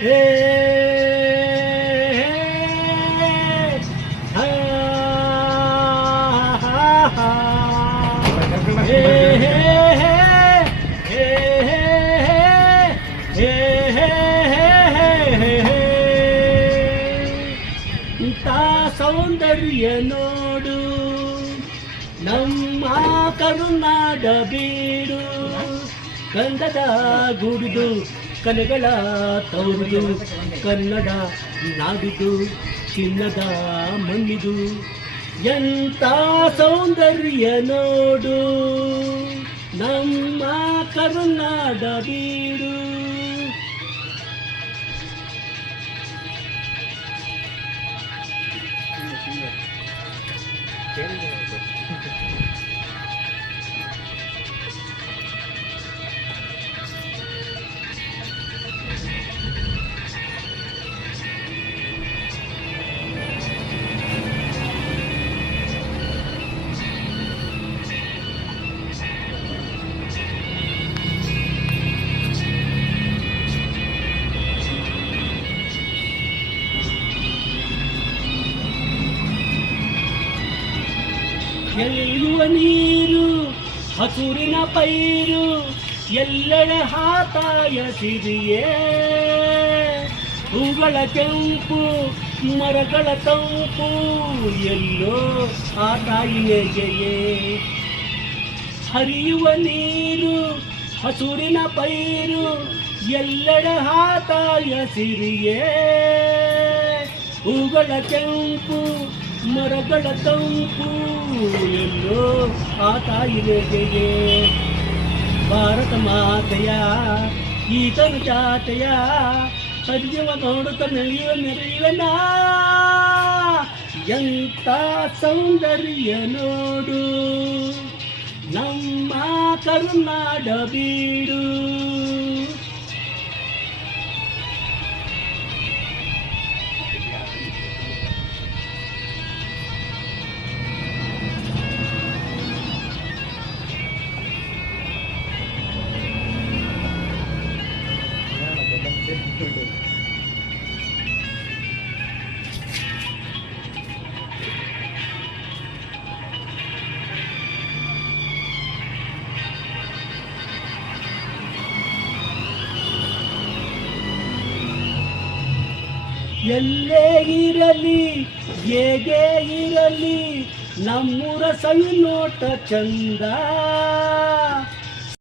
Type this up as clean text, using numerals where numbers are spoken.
ಹೇ ಇಂಥ ಸೌಂದರ್ಯ ನೋಡು ನಮ್ಮ ಕರುನಾಡ ಬೀಡು ಗಂಧದ ಗುಡಿದು ಕಲೆಗಳ ತೌರುದು ಕನ್ನಡ ನಾಡಿದು ಚಿನ್ನದ ಮಣ್ಣಿದು ಎಂಥ ಸೌಂದರ್ಯ ನೋಡು ನಮ್ಮ ಕರುನಾಡ ಬೀಡು. ಎಳೆಯುವ ನೀರು ಹಸುರಿನ ಪೈರು ಎಲ್ಲೆಡೆ ಹಾತಾಯ ಸಿರಿಯೇ ಹೂಗಳ ಕೆಂಪು ಮರಗಳ ತಂಪು ಎಲ್ಲೋ ಆ ತಾಯಿಯೇ ಹರಿಯುವ ನೀರು ಹಸುರಿನ ಪೈರು ಎಲ್ಲೆಡೆ ಹಾತಾಯ ಸಿರಿಯೇ ಹೂಗಳ ಕೆಂಪು ಮರಗಳ ತಂಪು ಎಲ್ಲೋ ಆ ತಾಯಿಗೆ ಭಾರತ ಮಾತೆಯ ಈತನ ಜಾತೆಯ ಹರಿಯುವ ನೋಡುತ್ತ ನೆಳೆಯುವ ನೆರೆಯುವನ ಎಂಥ ಸೌಂದರ್ಯ ನೋಡು ನಮ್ಮ ಕರುನಾಡ ಬೀಡು. ಎಲ್ಲೇ ಇರಲಿ ಹೇಗೆ ಇರಲಿ ನಮ್ಮೂರ ಸವಿ ನೋಟ ಚಂದ.